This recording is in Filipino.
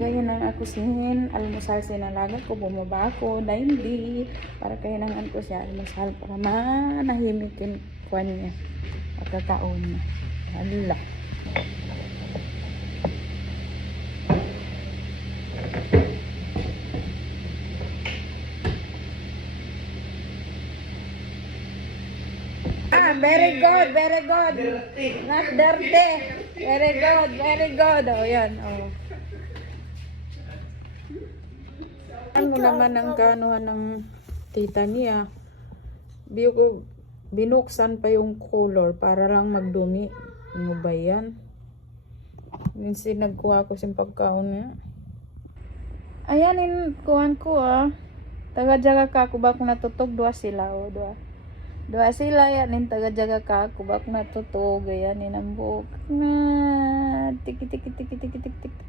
Gaya ng ako sin, almusal sinalagat ko, bumaba ako, daindi, para kaya nang ko siya almusal para manahimikin kwan niya. At kakaon niya. Hala. Ah, very good, very good. Not dirty. Very good, very good. Oh, yan. Oh. Ano naman ang kanuhan ng tita niya? Biyo ko, binuksan pa yung color para lang magdumi. Ano ba yan? Minsan nagkuha ko siyang pagkaon niya. Ayan, in, kuhan ko ah. Taga-jaga ka ako ba kung natutog? Dua sila o, dua. Dua sila yan, in taga-jaga ka ako ba kung natutog? Ayan, in ang buhok na. Tiki, tiki, tiki, tiki, tiki, tiki.